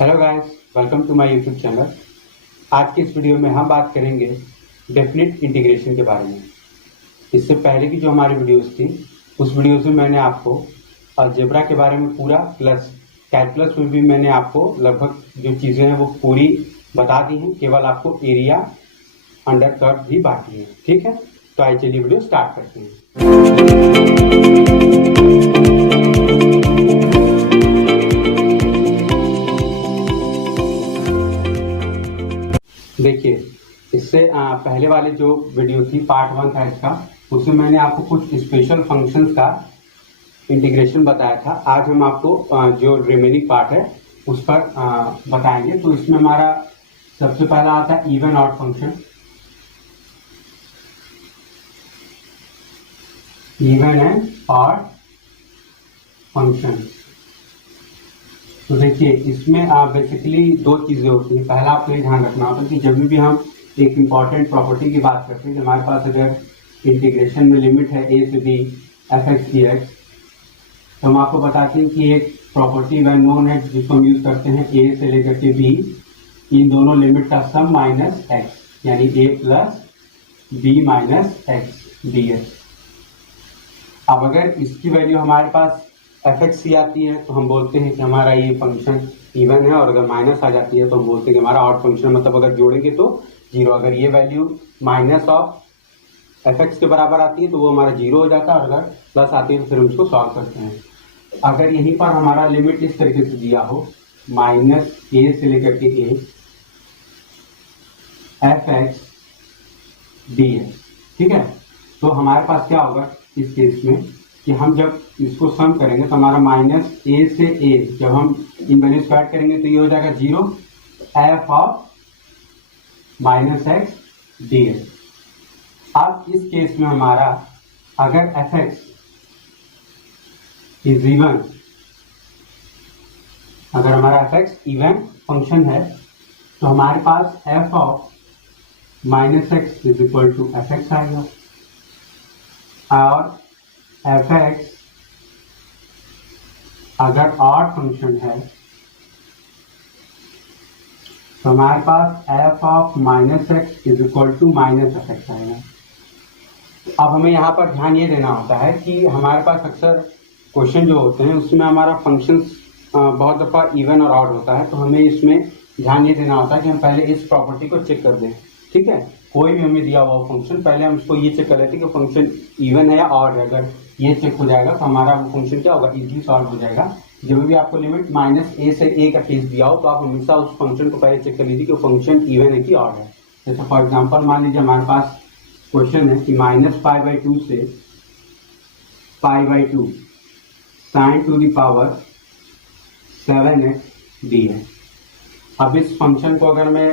Hello guys, welcome to my YouTube channel. आज की इस वीडियो में हम बात करेंगे डेफिनेट इंटीग्रेशन के बारे में। इससे पहले की जो हमारी वीडियोस थी उस वीडियोस में मैंने आपको अलजेब्रा के बारे में पूरा प्लस कैलकुलस में भी मैंने आपको लगभग जो चीज़ें हैं वो पूरी बता दी हैं। केवल आपको एरिया अंडर कर्व भी बाकी है। ठीक है, तो आइए चलिए वीडियो स्टार्ट करते हैं। देखिए, इससे पहले वाले जो वीडियो थी पार्ट 1 था इसका, उसमें मैंने आपको कुछ स्पेशल फंक्शंस का इंटीग्रेशन बताया था। आज हम आपको जो रिमेनिंग पार्ट है उस पर बताएंगे। तो इसमें हमारा सबसे पहला आता है even odd function. Even and odd function. तो देखिए, इसमें बेसिकली दो चीजें होती हैं। पहला आपको ये ध्यान रखना होता है कि जब भी हम एक इंपॉर्टेंट प्रॉपर्टी की बात करते हैं कि हमारे पास अगर इंटीग्रेशन में लिमिट है a से b fx dx, तो हम आपको बताते हैं कि एक प्रॉपर्टी वह नोन है जिसको हम यूज करते हैं a से लेकर के b, इन दोनों लिमिट का सम माइनस x, यानी a plus b minus x dx। अब अगर इसकी वैल्यू हमारे पास fx ही आती है तो हम बोलते हैं कि हमारा ये फंक्शन इवन है, और अगर माइनस आ जाती है तो हम बोलते हैं कि हमारा ऑड फंक्शन, मतलब अगर जोड़ेंगे तो जीरो। अगर ये वैल्यू माइनस ऑफ fx के बराबर आती है तो वो हमारा जीरो हो जाता है, और अगर प्लस आती है तो फिर हम उसको सॉल्व करते हैं। अगर यहीं पर हमारा लिमिट इस तरीके से दिया हो माइनस a से लेकर के a fx dx, ठीक है, तो हमारे पास क्या होगा इस केस में कि हम जब इसको सम करेंगे तो हमारा माइनस a से a, जब हम इन वैल्यूज को ऐड करेंगे तो ये हो जाएगा zero, f of minus x dx। अब इस केस में हमारा अगर fx इज इवन, अगर हमारा fx इवन फंक्शन है तो हमारे पास f of minus x is equal to f x आएगा, और fx अगर ऑड फंक्शन है तो हमारे पास f of minus x is equal to minus f x आएगा। अब हमें यहाँ पर ध्यान ये देना होता है कि हमारे पास अक्सर क्वेश्चन जो होते हैं उसमें हमारा फंक्शंस बहुत दफ़ा इवन और ऑड होता है, तो हमें इसमें ध्यान ये देना होता है कि हम पहले इस प्रॉपर्टी को चेक कर दें। ठीक है, कोई भी हमें दिया हुआ फंक्शन पहले हम इसको ये चेक कर लेते हैं कि फंक्शन इवन है या ऑड है। अगर ये चेक हो जाएगा तो हमारा वो फंक्शन क्या होगा, इजीली सॉल्व हो जाएगा। जब भी आपको लिमिट माइनस a से a का केस दिया हो तो आप हमेशा उस फंक्शन को पहले चेक कर लीजिए कि वो फंक्शन इवन है कि ऑड है। जैसे फॉर एग्जाम्पल मान लीजिए हमारे पास क्वेश्चन है कि माइनस पाई बाई टू से पाई by two sign to the power 7x D है। अब इस फंक्शन को अगर मैं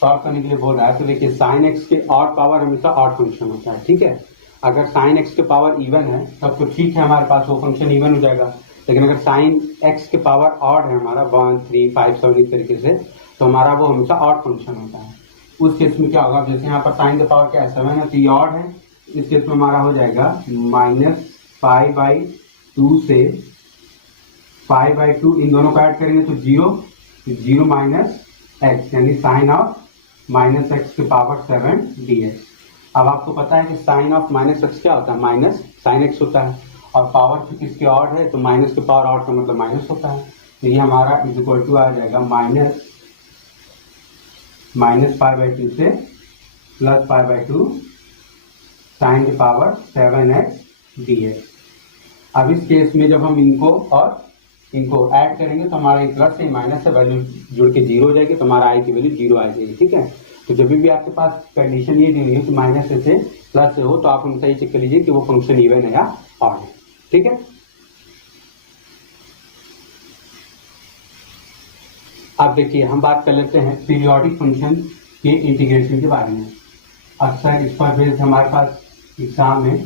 सॉल्व करने के लिए बोल रहा है तो देखिए साइन एक्स के ऑड पावर हमेशा ऑड फंक्शन होता है। ठीक है, अगर साइन एक्स के पावर इवन है तब तो ठीक है, हमारे पास वो फंक्शन इवन हो जाएगा। लेकिन अगर साइन एक्स के पावर ऑड है हमारा 1 3 5 7 इस तरीके से, तो हमारा वो हमेशा ऑड फंक्शन होता है। उस केस में क्या होगा, जैसे यहाँ पर साइन का पावर क्या है 7 है तो ये ऑड है। इस केस में हमारा हो जाएगा माइनस पाई बाई टू से पाई बाई टू, इन दोनों को ऐड करेंगे तो जीरो, जीरो माइनस एक्स, यानी साइन ऑफ माइनस एक्स के पावर 7 dx। अब आपको पता है कि साइन ऑफ माइनस एक्स क्या होता है, माइनस साइन एक्स होता है, और पावर किसके ऑड है तो माइनस के पावर ऑड का मतलब माइनस होता है। तो ये हमारा इज इक्वल टू आ जाएगा माइनस पाई बाई टू से plus pi by two sine के पावर 7x dx। अब इस केस में जब हम इनको ऐड करेंगे तो हमारा प्लस से माइनस से वैल्यू जुड़ के जीरो हो जाएगी, तो हमारा आई की वैल्यू जीरो आ जाएगी। ठीक है, तो जब भी आपके पास कंडीशन ये दी हुई है कि माइनस से प्लस से हो तो आप हमेशा ये चेक कर लीजिए कि वो फंक्शन इवन है या ऑड है। ठीक है, अब देखिए हम बात कर लेते हैं पीरियोडिक फंक्शन के इंटीग्रेशन के बारे में। अक्सर इस पर बेस्ड हमारे पास एग्जाम में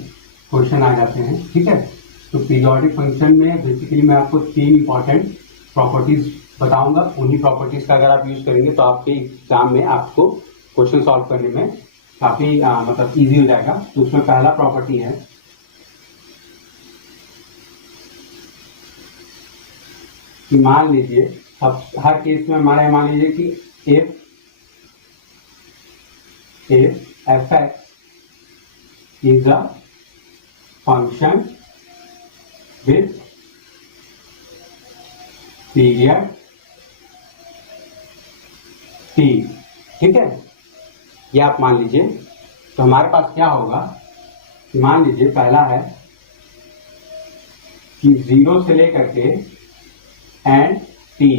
क्वेश्चन आ जाते हैं। ठीक है, तो पीरियोडिक फंक्शन में बेसिकली मैं आपको तीन इंपॉर्टेंट प्रॉपर्टीज बताऊंगा। उन्हीं प्रॉपर्टीज का अगर आप यूज करेंगे तो आपके एग्जाम में आपको क्वेश्चन सॉल्व करने में काफी मतलब इजी हो जाएगा। तो उसमें पहला प्रॉपर्टी है कि मान लीजिए अब हर केस में हमारे मान लीजिए कि if fx is a function with period t, ठीक है, ये आप मान लीजिए। तो हमारे पास क्या होगा, मान लीजिए पहला है कि 0 से लेकर के एन टी,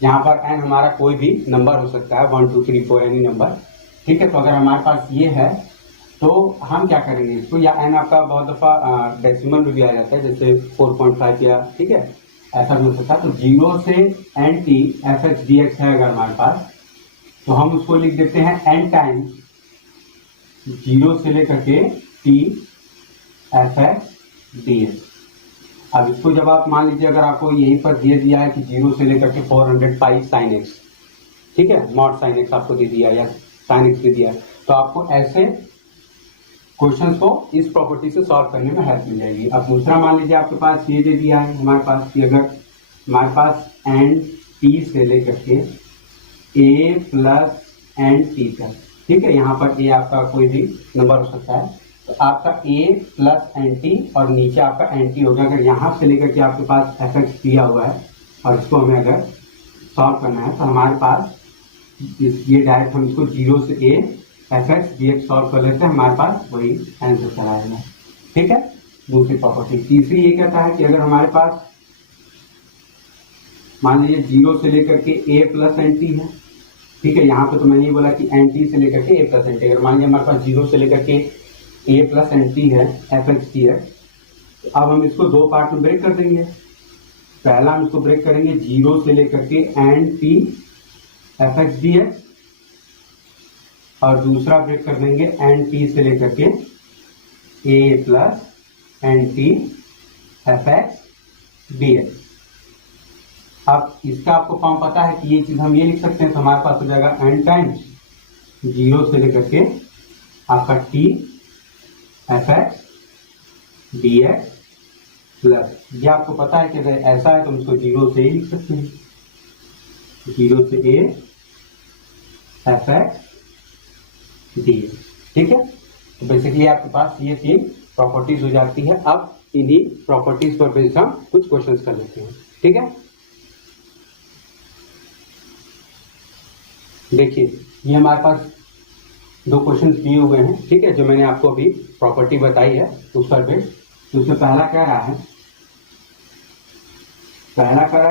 यहाँ पर एन हमारा कोई भी नंबर हो सकता है, 1 2 3 4 एनी नंबर, ठीक है। तो अगर हमारे पास ये है तो हम क्या करेंगे इसको, या एन आपका बहुत दफा डेसिमल में भी आ जाता है, जैसे 4.5 या, ठीक है, ऐसा भी हो सकता है। तो 0 से n t f x d x है अगर हमारे पास, तो हम उसको लिख देते हैं एन टाइम्स 0 से लेकर के T f x d x. अब इसको जब आप मान लीजिए अगर आपको यहीं पर दे दिया है कि 0 से लेकर के 400 पाई साइन एक्स, ठीक है, मॉड साइन एक्स आपको दे दिया या साइन एक्स दे दिया, तो आपको ऐसे क्वेश्चंस को इस प्रॉपर्टी से सॉल्व करने में हेल्प मिल जाएगी। अब दूसरा मान लीजिए आपके पास ये दे दिया है हमारे पास कि अगर हमारे पास एन टी से लेकर के ए प्लस एन टी तक, ठीक है, यहाँ पर ए आपका कोई भी नंबर हो सकता है, तो आपका a प्लस एन टी और नीचे आपका एन टी होगा। अगर यहाँ से लेकर के आपके पास एफ एक्स दिया हुआ है और इसको हमें अगर सॉल्व करना है तो हमारे पास ये डायरेक्ट हम इसको 0 से a F x d x solve कर लेते हैं, हमारे पास वही आंसर चला आएगा, ठीक है। दूसरी प्रॉपर्टी। तीसरी ये कहता है कि अगर हमारे पास मान लीजिए 0 से लेकर के a प्लस एन टी है, ठीक है, यहाँ पे तो मैंने ये बोला कि एन टी से लेकर के a प्लस एन टी, अगर मान लीजिए हमारे पास 0 से लेकर के a प्लस एन टी है एफ एक्स डी एक्स, तो अब हम इसको दो पार्ट में ब्रेक कर देंगे। पहला हम इसको ब्रेक करेंगे 0 से लेकर के n t f x d x, और दूसरा ब्रेक कर देंगे एन टी से लेकर के a plus n t f x d x. अब इसका आपको फॉर्म पता है कि ये चीज हम ये लिख सकते हैं, तो हमारे पास हो जाएगा एन टाइम्स 0 से लेकर के आपका T f x d x plus, ये आपको पता है कि अगर ऐसा है तो हम इसको 0 से ही लिख सकते हैं, 0 से A F x d x, ठीक है। तो बेसिकली आपके पास ये 3 प्रॉपर्टीज हो जाती है। अब इन्हीं प्रॉपर्टीज पर बेस्ड हम कुछ क्वेश्चंस कर लेते हैं, ठीक है। देखिए ये हमारे पास 2 क्वेश्चंस दिए हुए हैं, ठीक है, जो मैंने आपको अभी प्रॉपर्टी बताई है उस पर बेस्ड। तो उसमें पहला कह रहा है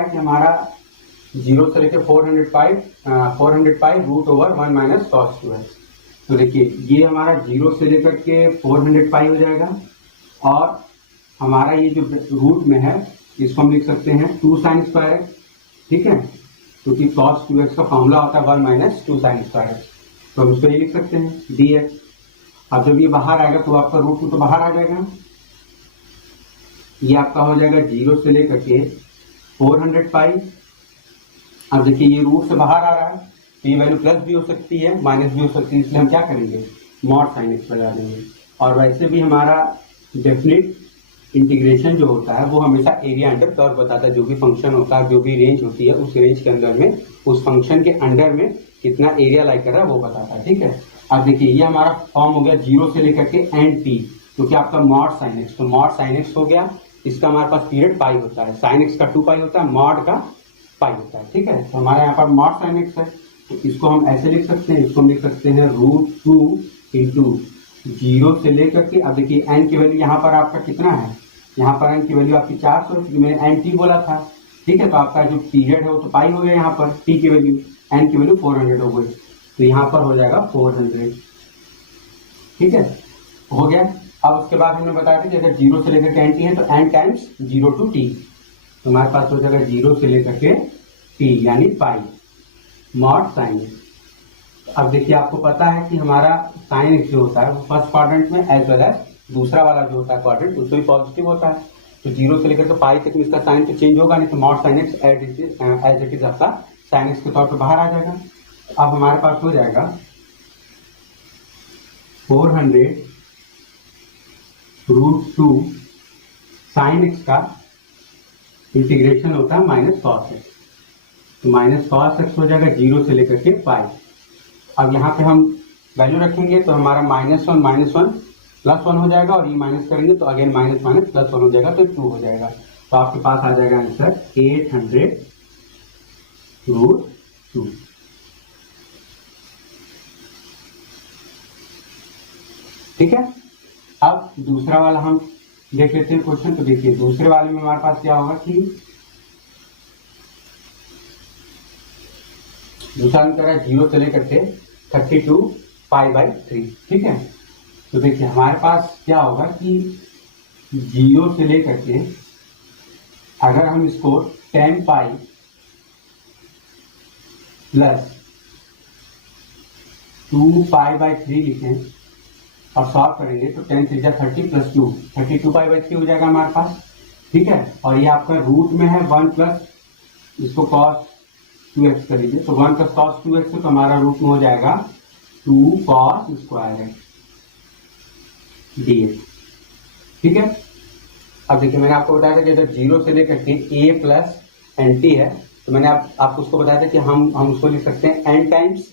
कि हमारा 0 से लेकर 400 root over 1 minus cos 2x। तो देखिए ये हमारा 0 से लेकर के 400 पाई हो जाएगा, और हमारा ये जो रूट में है इसको हम लिख सकते हैं 2 साइन स्क्वायर एक्स, ठीक है, क्योंकि कॉस 2x का फॉर्मूला होता है 1 माइनस 2 साइन स्क्वायर एक्स, तो हम इसको ये लिख सकते हैं dx। अब जब ये बाहर आएगा तो आपका रूट 2 तो बाहर आ जाएगा, ये आपका हो जाएगा 0 से लेकर के 400 पाई। अब देखिए ये रूट से बाहर आ रहा है तो ये वैल्यू प्लस भी हो सकती है माइनस भी हो सकती है, इसलिए हम क्या करेंगे मॉड साइन एक्स लगा देंगे। और वैसे भी हमारा डेफिनिट इंटीग्रेशन जो होता है वो हमेशा एरिया अंडर कर्व बताता है, जो भी फंक्शन होता है, जो भी रेंज होती है, उस रेंज के अंदर में उस फंक्शन के अंडर में कितना एरिया लाई कर रहा है वो बताता है, ठीक है। अब देखिए ये हमारा फॉर्म हो गया 0 से लेकर के एन टी, क्योंकि आपका मॉड साइन एक्स, तो मॉड साइन एक्स हो गया, इसका हमारे पास पीरियड पाई होता है, साइन एक्स का 2 पाई होता है, मॉड का पाई होता है, ठीक है। तो हमारे यहाँ पर मॉड साइन एक्स है, तो इसको हम ऐसे लिख सकते हैं, इसको हम लिख सकते हैं √2 इंटू 0 से लेकर के, अब देखिए एन की वैल्यू यहाँ पर आपका कितना है, यहाँ पर एन की वैल्यू आपकी 400, क्योंकि मैंने एन टी बोला था, ठीक है। तो आपका जो पीरियड है वो तो पाई हो गया, यहाँ पर टी की वैल्यू, एन की वैल्यू 400 हो गई, तो यहाँ पर हो जाएगा 400, ठीक है, हो गया। अब उसके बाद हमने बताया था कि अगर 0 से लेकर के एन टी है तो एन टाइम्स 0 टू टी, तो हमारे पास हो जाएगा 0 से लेकर के टी यानी पाई मॉड साइन एक्स। अब देखिए आपको पता है कि हमारा साइन एक्स जो होता है वो फर्स्ट क्वाड्रेंट में एज वेल एज दूसरा वाला जो होता है क्वाड्रेंट उसमें भी पॉजिटिव होता है, तो 0 से लेकर के पाई तक में इसका साइन तो चेंज होगा नहीं, तो mod sine x as it is आपका साइन एक्स के तौर पर बाहर आ जाएगा। तो अब हमारे पास हो जाएगा 400 √2 साइन एक्स का इंटीग्रेशन होता है माइनस कॉस एक्स, तो माइनस कॉस एक्स हो जाएगा 0 से लेकर के पाई। अब यहाँ पे हम वैल्यू रखेंगे तो हमारा -1 +1 हो जाएगा, और ये माइनस करेंगे तो अगेन माइनस माइनस +1 हो जाएगा, तो 2 हो जाएगा। तो आपके पास आ जाएगा आंसर 800√2। ठीक है। अब दूसरा वाला हम देख लेते हैं क्वेश्चन। तो देखिए दूसरे वाले में हमारे पास क्या होगा कि दूसरा अंतर है 0 से लेकर के 32π/3। ठीक है। तो देखिए हमारे पास क्या होगा कि 0 से लेकर के अगर हम इसको 10π + 2π/3 लिखें और सॉल्व करेंगे तो 10 3 30 + 2 32π/3 हो जाएगा हमारे पास। ठीक है। और ये आपका रूट में है 1 प्लस इसको cos 2x कर लीजिए, तो 1 + cos 2x तो हमारा रूट में हो जाएगा 2 cos स्क्वायर dx। ठीक है। अब देखिए मैंने आपको बताया था कि अगर 0 से लेकर के a + nt है, तो मैंने आपको उसको बताया था कि हम उसको लिख सकते हैं n टाइम्स।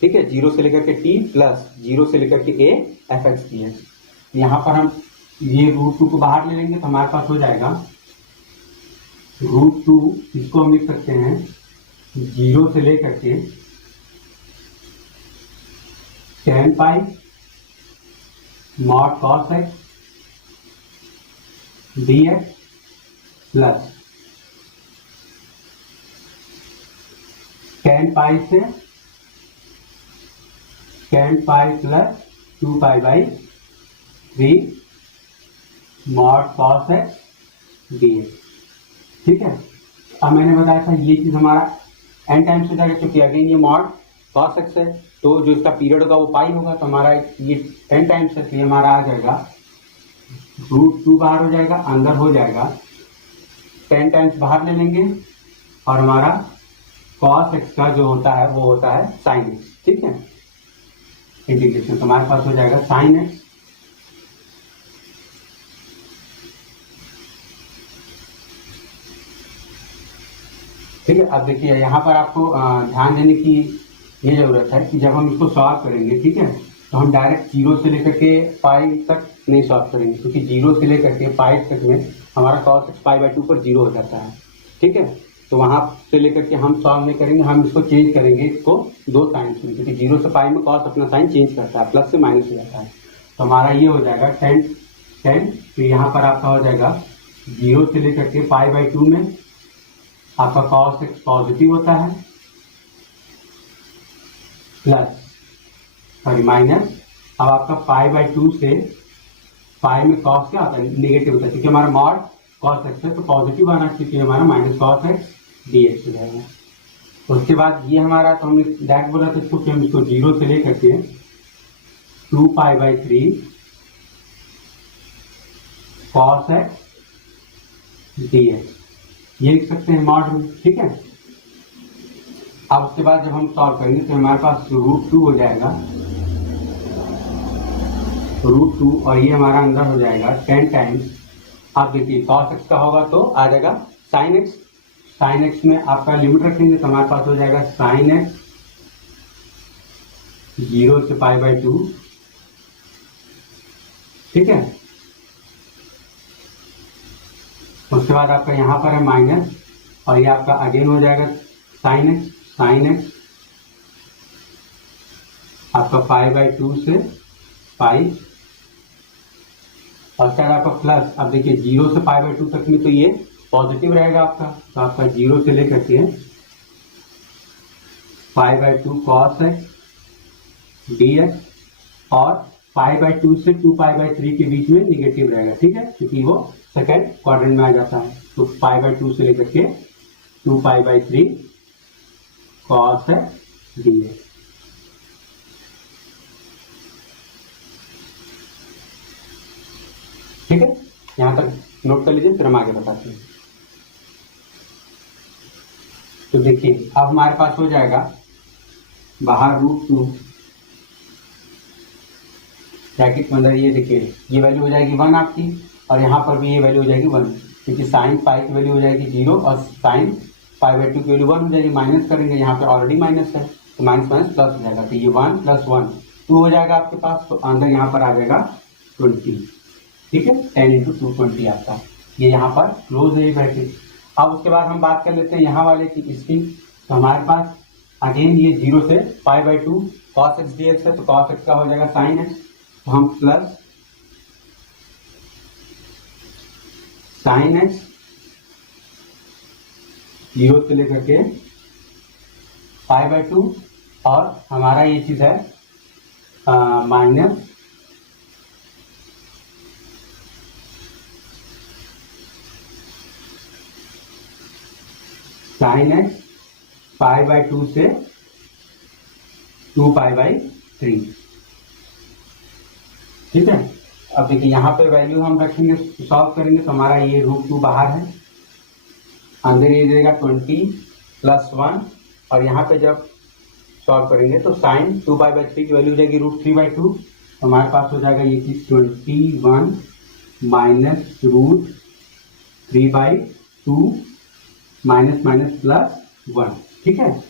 ठीक है। 0 से लेकर के t प्लस 0 से लेकर के a fx dx। यहाँ पर हम ये √2 को बाहर ले लेंगे तो हमारे पास हो जाएगा √2, इसको हम लिख सकते हैं 0 से लेकर के 10π mod cos x dx plus 10π से 10π + 2π/3 mod cos x dx। ठीक है। अब मैंने बताया था ये चीज हमारा n टाइम्स हो जाएगा, क्योंकि अगेन ये mod cos x है, तो जो इसका पीरियड होगा वो पाई होगा, तो हमारा ये 10 टाइम्स है, तो ये हमारा आ जाएगा √2 बाहर हो जाएगा, अंदर हो जाएगा 10 टाइम्स बाहर ले लेंगे, और हमारा cos x का जो होता है वो होता है sin x। ठीक है। इंटीग्रेशन तो हमारे पास हो जाएगा sin x ठीक है। अब देखिए यहाँ पर आपको ध्यान देने की ये जरूरत है कि जब हम इसको सॉल्व करेंगे, ठीक है, तो हम डायरेक्ट 0 से लेकर के पाई तक नहीं सॉल्व करेंगे, क्योंकि 0 से लेकर के पाई तक में हमारा cos x π/2 पर 0 हो जाता है। ठीक है। तो वहां से लेकर के हम सॉल्व नहीं करेंगे, हम इसको चेंज करेंगे, इसको 2 साइंस में, क्योंकि 0 से पाई में cos अपना साइन चेंज करता है, प्लस से माइनस हो जाता है। तो हमारा ये हो जाएगा 10, तो यहाँ पर आपका हो जाएगा 0 से लेकर के π/2 में आपका cos x पॉजिटिव होता है, प्लस सॉरी माइनस, अब आपका π/2 से पाई में cos क्या होता है, नेगेटिव होता है, क्योंकि हमारा मॉड cos x है, तो पॉजिटिव आना चाहिए, हमारा -cos x dx हो जाएगा। उसके बाद ये हमारा, तो हमने डायरेक्ट बोला था इसको कि हम इसको 0 से लेकर के 2π/3 cos x dx ये लिख सकते हैं मॉड में। ठीक है। अब उसके बाद जब हम सॉल्व करेंगे तो हमारे पास √2 हो जाएगा, √2, और ये हमारा अंदर हो जाएगा 10 टाइम्स। आप देखिए cos x का होगा तो आ जाएगा sin x, sin x में आपका लिमिट रखेंगे तो हमारे पास हो जाएगा sin x 0 से π/2। ठीक है। उसके बाद आपका यहाँ पर है माइनस, और ये आपका अगेन हो जाएगा sin x आपका π/2 से पाई, और शायद आपका प्लस। अब देखिए 0 से π/2 तक में तो ये पॉजिटिव रहेगा आपका, तो आपका 0 से लेकर के π/2 cos x dx, और π/2 से 2π/3 के बीच में निगेटिव रहेगा। ठीक है, क्योंकि वो सेकंड क्वाड्रेंट में आ जाता है, तो π/2 से लेकर के 2π/3 cos x dx। ठीक है, यहां तक नोट कर लीजिए, फिर हम आगे बताते हैं। तो देखिए अब हमारे पास हो जाएगा बाहर √2 ब्रैकेट के अंदर, ये देखिए ये वैल्यू हो जाएगी 1 आपकी, और यहाँ पर भी ये वैल्यू हो जाएगी 1, क्योंकि साइन पाई की वैल्यू हो जाएगी 0 और साइन 5/2 की वैल्यू 1 हो जाएगी, माइनस करेंगे, यहाँ पे ऑलरेडी माइनस है तो माइनस माइनस प्लस हो जाएगा, तो ये 1 + 1 2 हो जाएगा आपके पास, तो अंदर यहाँ पर आ जाएगा 20, ठीक है, 10 × 2 20 आपका, ये यहाँ पर क्लोज है ब्रैकेट। अब उसके बाद हम बात कर लेते हैं यहाँ वाले की इसकी, तो हमारे पास अगेन ये 0 से π/2 cos x dx है, तो cos x का हो जाएगा sin x, तो हम प्लस sin x 0 से लेकर के π/2 और हमारा ये चीज है माइनस sin x π/2 से 2π/3, ठीक है। अब देखिए यहाँ पे वैल्यू हम रखेंगे, सॉल्व करेंगे तो हमारा ये √2 बाहर है, अंदर ये देगा 20 + 1 और यहाँ पे जब सॉल्व करेंगे तो sin 2π/3 की वैल्यू हो जाएगी √3/2, तो हमारे पास हो जाएगा ये चीज 21 माइनस √3/2 माइनस माइनस प्लस 1, ठीक है।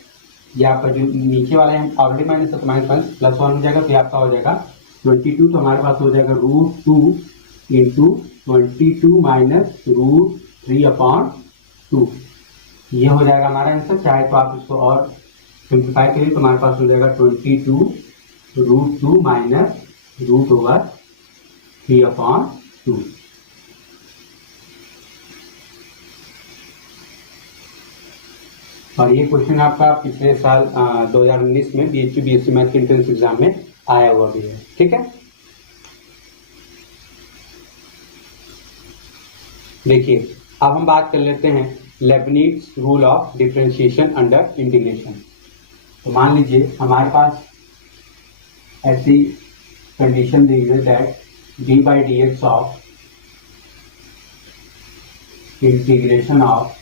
ये आपका जो नीचे वाला है ऑलरेडी माइनस है तो माइनस माइनस प्लस 1 हो जाएगा, तो ये आपका हो जाएगा 22, तो हमारे पास हो जाएगा √2 × 22 माइनस √3/2, ये हो जाएगा हमारा आंसर। चाहे तो आप इसको और सिंप्लीफाई करिए तो हमारे पास हो जाएगा 22 √2 माइनस √3/2। और ये क्वेश्चन आपका पिछले साल 2019 में BSc मैथ के एंट्रेंस एग्जाम में आया हुआ भी है, ठीक है। देखिए अब हम बात कर लेते हैं Lebanese rule of differentiation under integration. तो मान लीजिए हमारे पास ऐसी कंडीशन दी गई that d/dx of integration of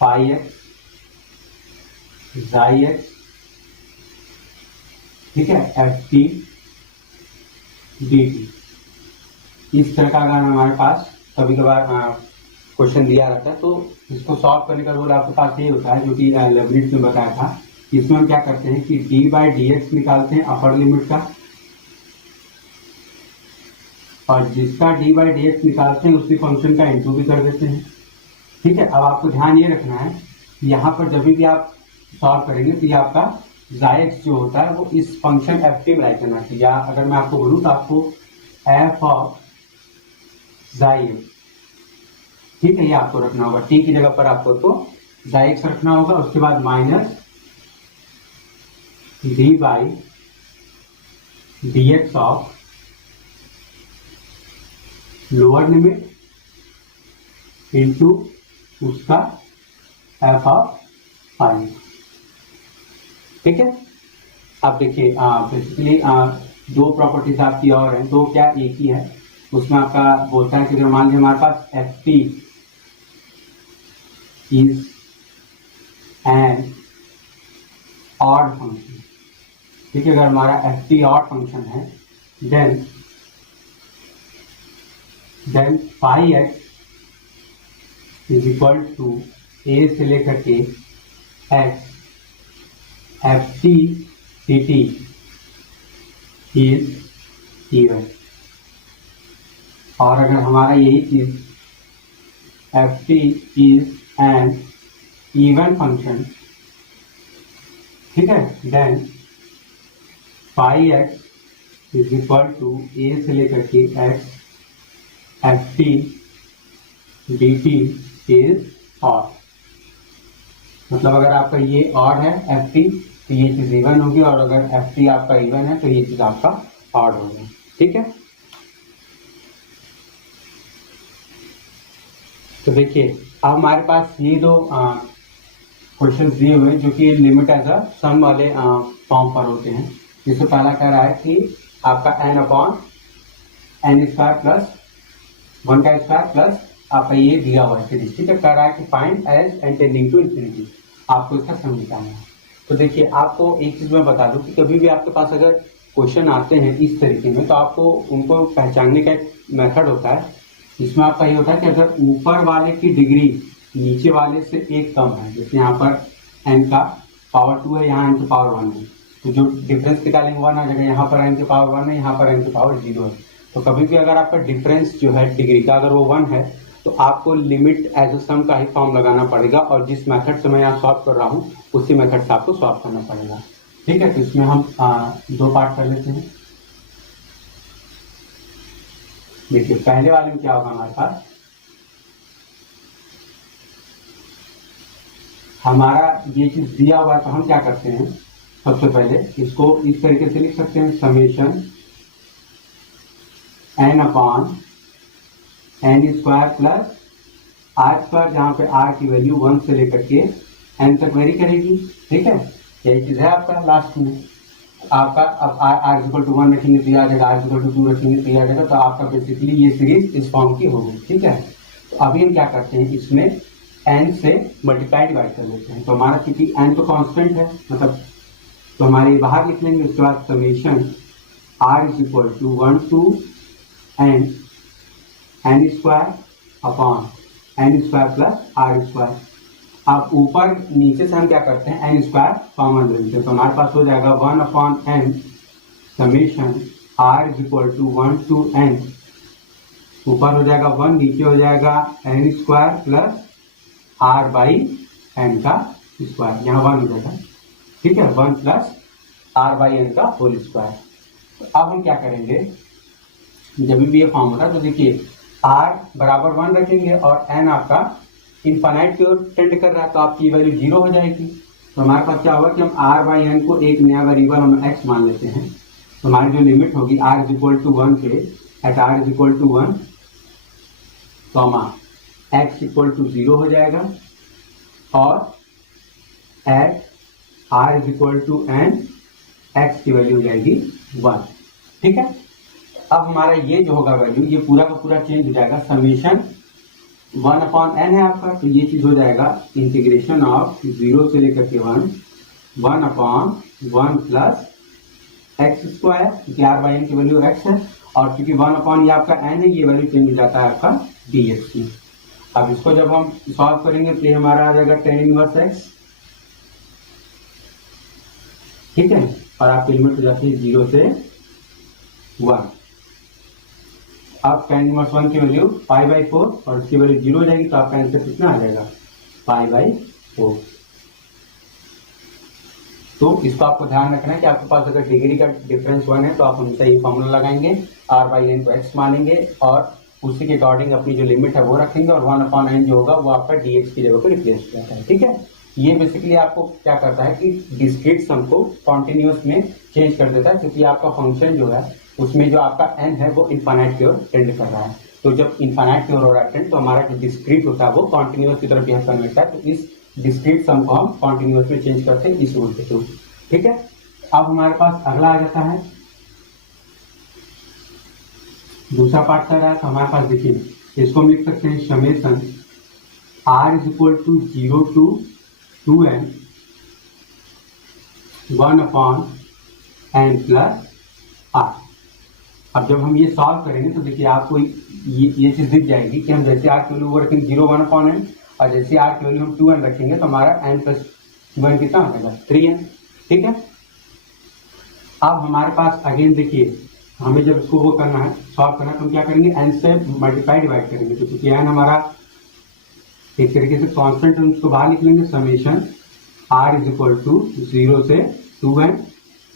πx xi x, ठीक है, ft dt। इस तरह का अगर हमारे पास कभी कभार क्वेश्चन दिया रहता है तो इसको सॉल्व करने का रूल आपके पास ये होता है जो कि लेबनीज ने बताया था। इसमें हम क्या करते हैं कि d/dx निकालते हैं अपर लिमिट का, और जिसका d/dx निकालते हैं उसी फंक्शन का इंटू भी कर देते हैं, ठीक है। अब आपको ध्यान ये रखना है यहाँ पर जब भी आप सॉल्व करेंगे तो ये आपका xi x जो होता है वो इस फंक्शन ft में राइट करना चाहिए, या अगर मैं आपको बोलूँ तो आपको f ऑफ xi x, ठीक है, ये आपको रखना होगा, t की जगह पर आपको तो xi x रखना होगा। उसके बाद minus d/dx of lower limit into उसका f ऑफ फाइव, ठीक है। अब देखिए बेसिकली दो प्रॉपर्टीज आपकी और हैं, दो क्या एक ही है। उसमें आपका बोलता है कि अगर मान लीजिए हमारे पास ft is an odd function, ठीक है, अगर हमारा ft ऑड फंक्शन है then pi x is equal to a से लेकर के x ft dt is even. और अगर हमारा यही चीज ft is an even function, ठीक है, then pi x is equal to a से लेकर के x ft dt is odd. मतलब अगर आपका ये ऑड है ft तो ये चीज इवन होगी, और अगर ft आपका इवन है तो ये चीज आपका ऑड होगा, ठीक है। तो देखिए अब हमारे पास ये दो क्वेश्चन दिए हुए हैं जो कि लिमिट एज अ सम वाले फॉर्म पर होते हैं। जिससे पहला कह रहा है कि आपका n/n² प्लस 1 का स्क्वायर प्लस आपका ये दिया हुआ है सीरीज, ठीक है। कह रहा है कि find as n tending to infinity, आपको इसका सम निकालना है। तो देखिए आपको एक चीज मैं बता दूं कि कभी भी आपके पास अगर क्वेश्चन आते हैं इस तरीके में तो आपको उनको पहचानने का एक मेथड होता है। इसमें आपका ये होता है कि अगर ऊपर वाले की डिग्री नीचे वाले से एक कम है, जैसे यहाँ पर n का पावर 2 है, यहाँ n की पावर 1 है, तो जो डिफरेंस निकालेंगे 1 आ जाएगा। यहाँ पर n की पावर 1 है, यहाँ पर n की पावर 0 है। तो कभी भी अगर आपका डिफरेंस जो है डिग्री का अगर वो 1 है तो आपको लिमिट एज अ सम का ही फॉर्म लगाना पड़ेगा, और जिस मेथड से मैं यहाँ सॉल्व कर रहा हूँ उसी मेथड से आपको सॉल्व करना पड़ेगा। ठीक है, तो इसमें हम दो पार्ट कर लेते हैं। देखिए पहले वाले में क्या होगा, हमारे पास हमारा ये चीज दिया हुआ है, तो हम क्या करते हैं, सबसे पहले इसको इस तरीके से लिख सकते हैं, summation n upon n square plus r square, जहाँ पे r की वैल्यू 1 से लेकर के n तक वेरी करेगी। ठीक है, यही चीज है आपका लास्ट में। आपका अब r इक्वल टू 1 रखेंगे तो आ जाएगा, r इक्वल टू 2 रखेंगे तो आ जाएगा। तो आपका बेसिकली ये सीरीज इस फॉर्म की होगी। ठीक है, तो अभी हम क्या करते हैं, इसमें n से मल्टीप्लाई डिवाइड कर लेते हैं। तो हमारा क्योंकि n तो कांस्टेंट है, मतलब तो हमारे बाहर लिख लेंगे। उसके बाद summation r is equal to 1 to n square upon n square plus r square. अब ऊपर नीचे से हम क्या करते हैं, n स्क्वायर कॉमन ले लेते हैं। तो हमारे पास हो जाएगा 1 upon n summation r is equal to 1 to n, ऊपर हो जाएगा 1, नीचे हो जाएगा n square plus r by n का स्क्वायर, यहाँ 1 हो जाएगा। ठीक है, 1 प्लस r बाई n का होल स्क्वायर। तो अब हम क्या करेंगे, जब भी ये फॉर्म होगा तो देखिए r बराबर 1 रखेंगे और n आपका इनफाइनाइट की ओर टेंड कर रहा है, तो आपकी वैल्यू 0 हो जाएगी। तो हमारे पास क्या होगा कि हम r बाई n को एक नया वेरिएबल हम x मान लेते हैं। तो हमारी जो लिमिट होगी r इज इक्वल टू 1 पे, at r is equal to 1 comma x equal to 0 हो जाएगा, और at r is equal to n x की वैल्यू हो जाएगी 1। ठीक है, अब हमारा ये जो होगा वैल्यू, ये पूरा का पूरा चेंज हो जाएगा। समेशन 1 अपॉन n है आपका, तो ये चीज हो जाएगा इंटीग्रेशन ऑफ 0 से लेकर के 1 अपॉन 1 प्लस एक्स स्क्वायर, क्योंकि r बाई n की वैल्यू x है, और क्योंकि 1 अपॉन ये आपका n है, ये वैल्यू चेंज हो जाता है आपका dx में। अब इसको जब हम सॉल्व करेंगे तो ये हमारा आ जाएगा tan इनवर्स x। ठीक है, और आपकी लिमिट हो जाती है 0 से 1। अब tan इनवर्स 1 की वैल्यू पाई बाई 4 और इसकी वैल्यू 0 हो जाएगी, तो आपका आंसर कितना आ जाएगा, पाई बाई 4। तो इसको आपको ध्यान रखना है कि आपके पास अगर डिग्री का डिफरेंस 1 है तो आप हमेशा ये फॉर्मूला लगाएंगे, r बाई n को x मानेंगे और उसी के अकॉर्डिंग अपनी जो लिमिट है वो रखेंगे, और 1 अपॉन n जो होगा वो आपका dx की जगह पर रिप्लेस हो जाता है। ठीक है, ये बेसिकली आपको क्या करता है कि डिस्क्रीट सम को कॉन्टिन्यूअस में चेंज कर देता है, क्योंकि आपका फंक्शन जो है उसमें जो आपका n है वो इनफाइनाइट की ओर टेंड कर रहा है। तो जब इनफाइनाइट की ओर हो रहा है टेंड, तो हमारा जो डिस्क्रीट होता है वो कॉन्टिन्यूअस की तरफ बिहेव करने लगता है। तो इस डिस्क्रीट सम को हम कॉन्टिन्यूअस में चेंज करते हैं इस रूल के थ्रू। ठीक है, अब हमारे पास अगला आ जाता है दूसरा पार्ट कर रहा है। तो हमारे पास देखिए इसको हम लिख सकते हैं summation r is equal to 0 to 2n 1 upon n plus r। अब जब हम ये सॉल्व करेंगे तो देखिए आपको ये चीज दिख जाएगी कि हम जैसे r की वैल्यू वो रखेंगे 0 1 अपॉन n, और जैसे r की वैल्यू हम 2n रखेंगे तो हमारा n प्लस 1 कितना आ जाएगा 3n। ठीक है, अब हमारे पास अगेन देखिए हमें जब इसको वो करना है, सॉल्व करना है, तो हम क्या करेंगे, n से मल्टीप्लाई डिवाइड करेंगे। तो क्योंकि n हमारा एक तरीके से कांस्टेंट, हम उसको बाहर लिख लेंगे, summation r is equal to 0 से 2n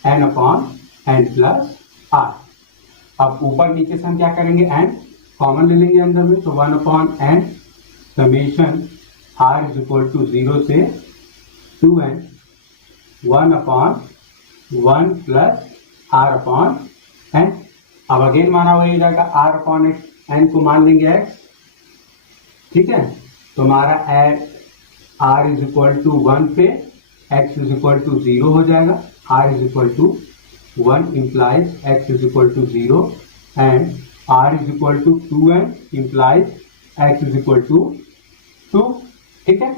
n upon n plus r। अब ऊपर नीचे से हम क्या करेंगे, n कॉमन ले लेंगे अंदर में, तो 1 upon n summation r is equal to 0 से 2n 1 upon 1 plus r upon n। अब अगेन माना वही जाएगा, r अपॉन n को मान लेंगे x। ठीक है, तो हमारा r इज इक्वल टू 1 पे x इज इक्वल टू 0 हो जाएगा, r is equal to 1 implies x is equal to 0 and r is equal to 2n implies x is equal to 2। ठीक है,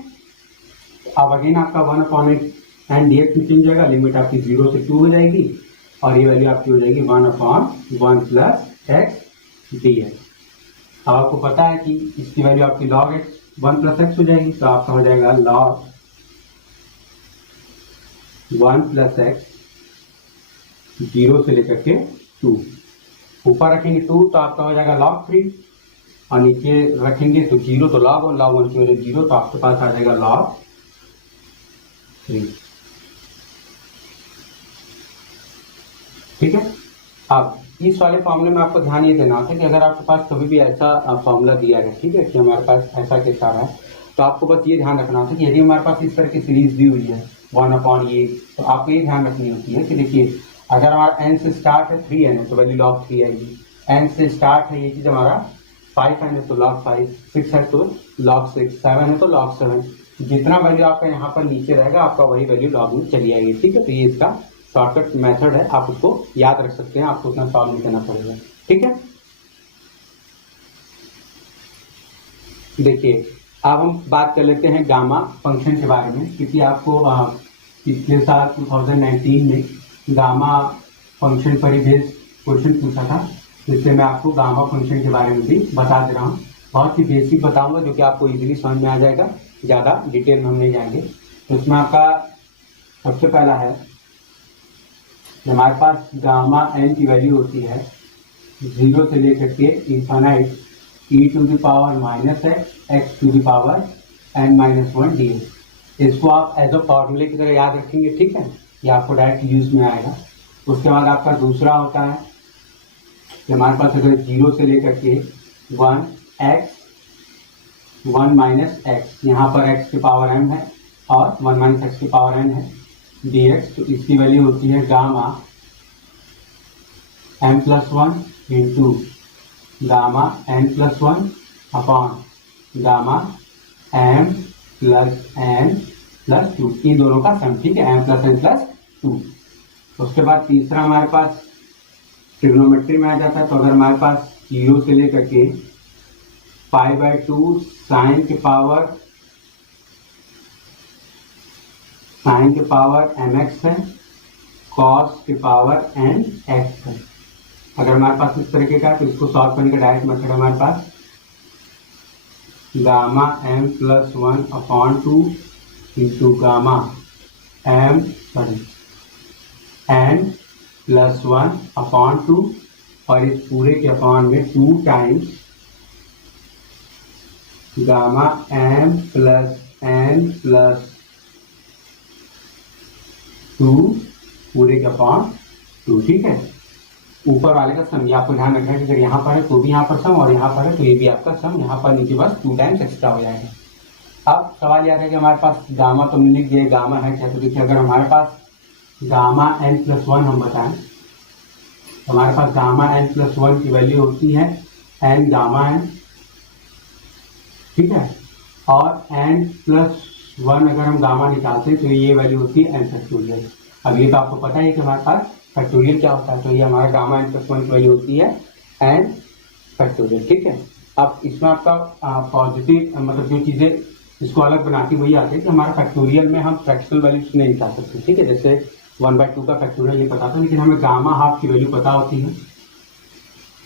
अब अगेन आपका 1 अपॉन n dx में change जाएगा, limit आपकी 0 से 2 हो जाएगी, और ये वैल्यू आपकी हो जाएगी 1 अपॉन 1 प्लस x dx। अब आपको पता है कि इसकी वैल्यू आपकी log x 1 प्लस एक्स हो जाएगी, तो आपका हो जाएगा लॉग 1 प्लस एक्स 0 से लेकर के 2। ऊपर रखेंगे 2 तो आपका हो जाएगा लॉग 3, और नीचे रखेंगे तो 0 तो लॉग 1, लॉग 1 की वजह 0, तो आपके पास आ जाएगा लॉग 3। ठीक है। अब इस वाले फॉर्मूले में आपको ध्यान ये देना होता है कि अगर आपके पास कभी भी ऐसा फॉर्मूला दिया है, ठीक है, कि हमारे पास ऐसा कैसा है, तो आपको बस ये ध्यान रखना होता है कि यदि हमारे पास इस तरह की सीरीज दी हुई है 1 ये, तो आपको ये ध्यान रखनी होती है कि देखिए अगर हमारा n से स्टार्ट है 3n है तो वैल्यू log 3 आएगी, n से स्टार्ट है ये चीज हमारा 5n है तो log 5, 6 है तो log 6, 7 है तो log 7, जितना वैल्यू आपका यहाँ पर नीचे रहेगा आपका वही वैल्यू log में चली आएगी। ठीक है, तो ये इसका शॉर्टकट मेथड है, आप उसको याद रख सकते हैं, आपको उतना सॉल्व नहीं करना पड़ेगा। ठीक है, देखिए अब हम बात कर लेते हैं गामा फंक्शन के बारे में, क्योंकि आपको पिछले साल 2019 में गामा फंक्शन पर ही बेस्ड क्वेश्चन पूछा था, जिससे मैं आपको गामा फंक्शन के बारे में भी बता दे रहा हूँ। बहुत ही बेसिक बताऊंगा जो कि आपको इजीली समझ में आ जाएगा, ज़्यादा डिटेल में हम नहीं जाएंगे। तो उसमें आपका सबसे पहला है हमारे पास गामा एन की वैल्यू होती है 0 से लेकर के infinite e to the power minus x to the power n-1 dx। इसको आप एज अ फॉर्मूले की तरह याद रखेंगे। ठीक है, ये आपको डायरेक्ट यूज में आएगा। उसके बाद आपका दूसरा होता है कि हमारे पास अगर 0 से लेकर के 1 माइनस एक्स, यहाँ पर x की पावर m है और 1 माइनस एक्स की पावर n है dx, तो इसकी वैल्यू होती है gamma m+1 into gamma n+1 upon gamma m+n+2, इन दोनों का सम। ठीक है, m+n+2। उसके बाद तीसरा हमारे पास ट्रिग्नोमेट्री में आ जाता है, तो अगर हमारे पास 0 से लेकर के π/2 साइन के पावर mx है, कॉस के पावर nx है। अगर हमारे पास इस तरीके का है तो इसको सॉल्व करने का डायरेक्ट मेथड हमारे पास gamma m+1 upon 2 into gamma n+1 upon 2, और इस पूरे के अपॉन में 2 टाइम्स गामा m+n+2 पूरे के अपॉन 2। ठीक है, ऊपर वाले का सम, ये आपको ध्यान रखना है कि अगर यहाँ पर है तो भी यहाँ पर सम, और यहाँ पर है तो ये भी आपका सम, यहाँ पर नीचे बस 2 टाइम्स एक्स्ट्रा हो जाएगा। अब सवाल यह है कि हमारे पास गामा तो हमने लिख दिया, गामा है क्या, तो देखिए अगर हमारे पास गामा n+1 हम बताएं तो हमारे पास गामा n+1 की वैल्यू होती है n गामा n। ठीक है, और n+1 अगर हम गामा निकालते हैं तो ये वैल्यू होती है n+2। अब ये तो आपको पता है कि हमारे पास फैक्टोरियल क्या होता है, तो ये हमारा गामा n+1 की वैल्यू होती है n फैक्टोरियल। ठीक है, अब इसमें आपका पॉजिटिव मतलब जो चीज़ें इसको अलग बनाती वही आती है कि हमारा फैक्टोरियल में हम फ्रैक्शनल वैल्यूज नहीं निकाल सकते। ठीक है, जैसे 1/2 का फैक्टोरियल ये पता था, लेकिन हमें गामा हाफ की वैल्यू पता होती है,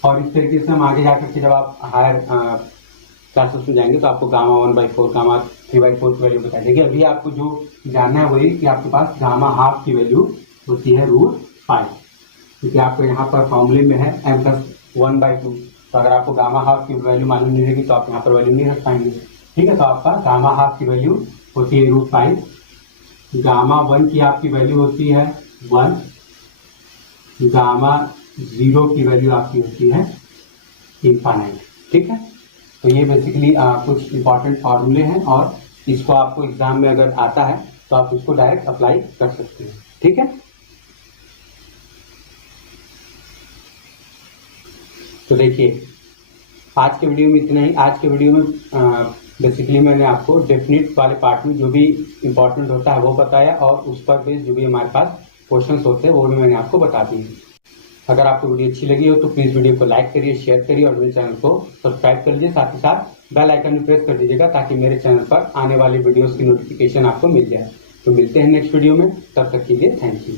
और इस तरीके से हम आगे जाकर के जब आप हायर क्लासेस में जाएंगे तो आपको गामा 1/4 गामा 3/4 की वैल्यू बताई जाएगी। अभी आपको जो जानना है वही कि आपके पास गामा हाफ की वैल्यू होती है √5, क्योंकि आपको यहाँ पर फॉर्मूले में है m+1/2, तो अगर आपको गामा हाफ की वैल्यू मालूम नहीं रहेगी तो आप यहाँ पर वैल्यू नहीं रख पाएंगे। ठीक है, तो आपका गामा हाफ की वैल्यू होती है √5, गामा 1 की आपकी वैल्यू होती है 1, गामा 0 की वैल्यू आपकी होती है इनफाइनाइट। ठीक है, तो ये बेसिकली कुछ इंपॉर्टेंट फार्मूले हैं, और इसको आपको एग्जाम में अगर आता है तो आप इसको डायरेक्ट अप्लाई कर सकते हैं। ठीक है, तो देखिए आज के वीडियो में इतना ही। आज के वीडियो में बेसिकली मैंने आपको डेफिनेट वाले पार्ट में जो भी इंपॉर्टेंट होता है वो बताया, और उस पर बेस जो भी हमारे पास क्वेश्चंस होते हैं वो भी मैंने आपको बता दिए। अगर आपको वीडियो अच्छी लगी हो तो प्लीज़ वीडियो को लाइक करिए, शेयर करिए, और मेरे चैनल को सब्सक्राइब कर लीजिए। साथ ही साथ बेल आइकन भी प्रेस कर दीजिएगा ताकि मेरे चैनल पर आने वाली वीडियोस की नोटिफिकेशन आपको मिल जाए। तो मिलते हैं नेक्स्ट वीडियो में, तब तक के लिए थैंक यू।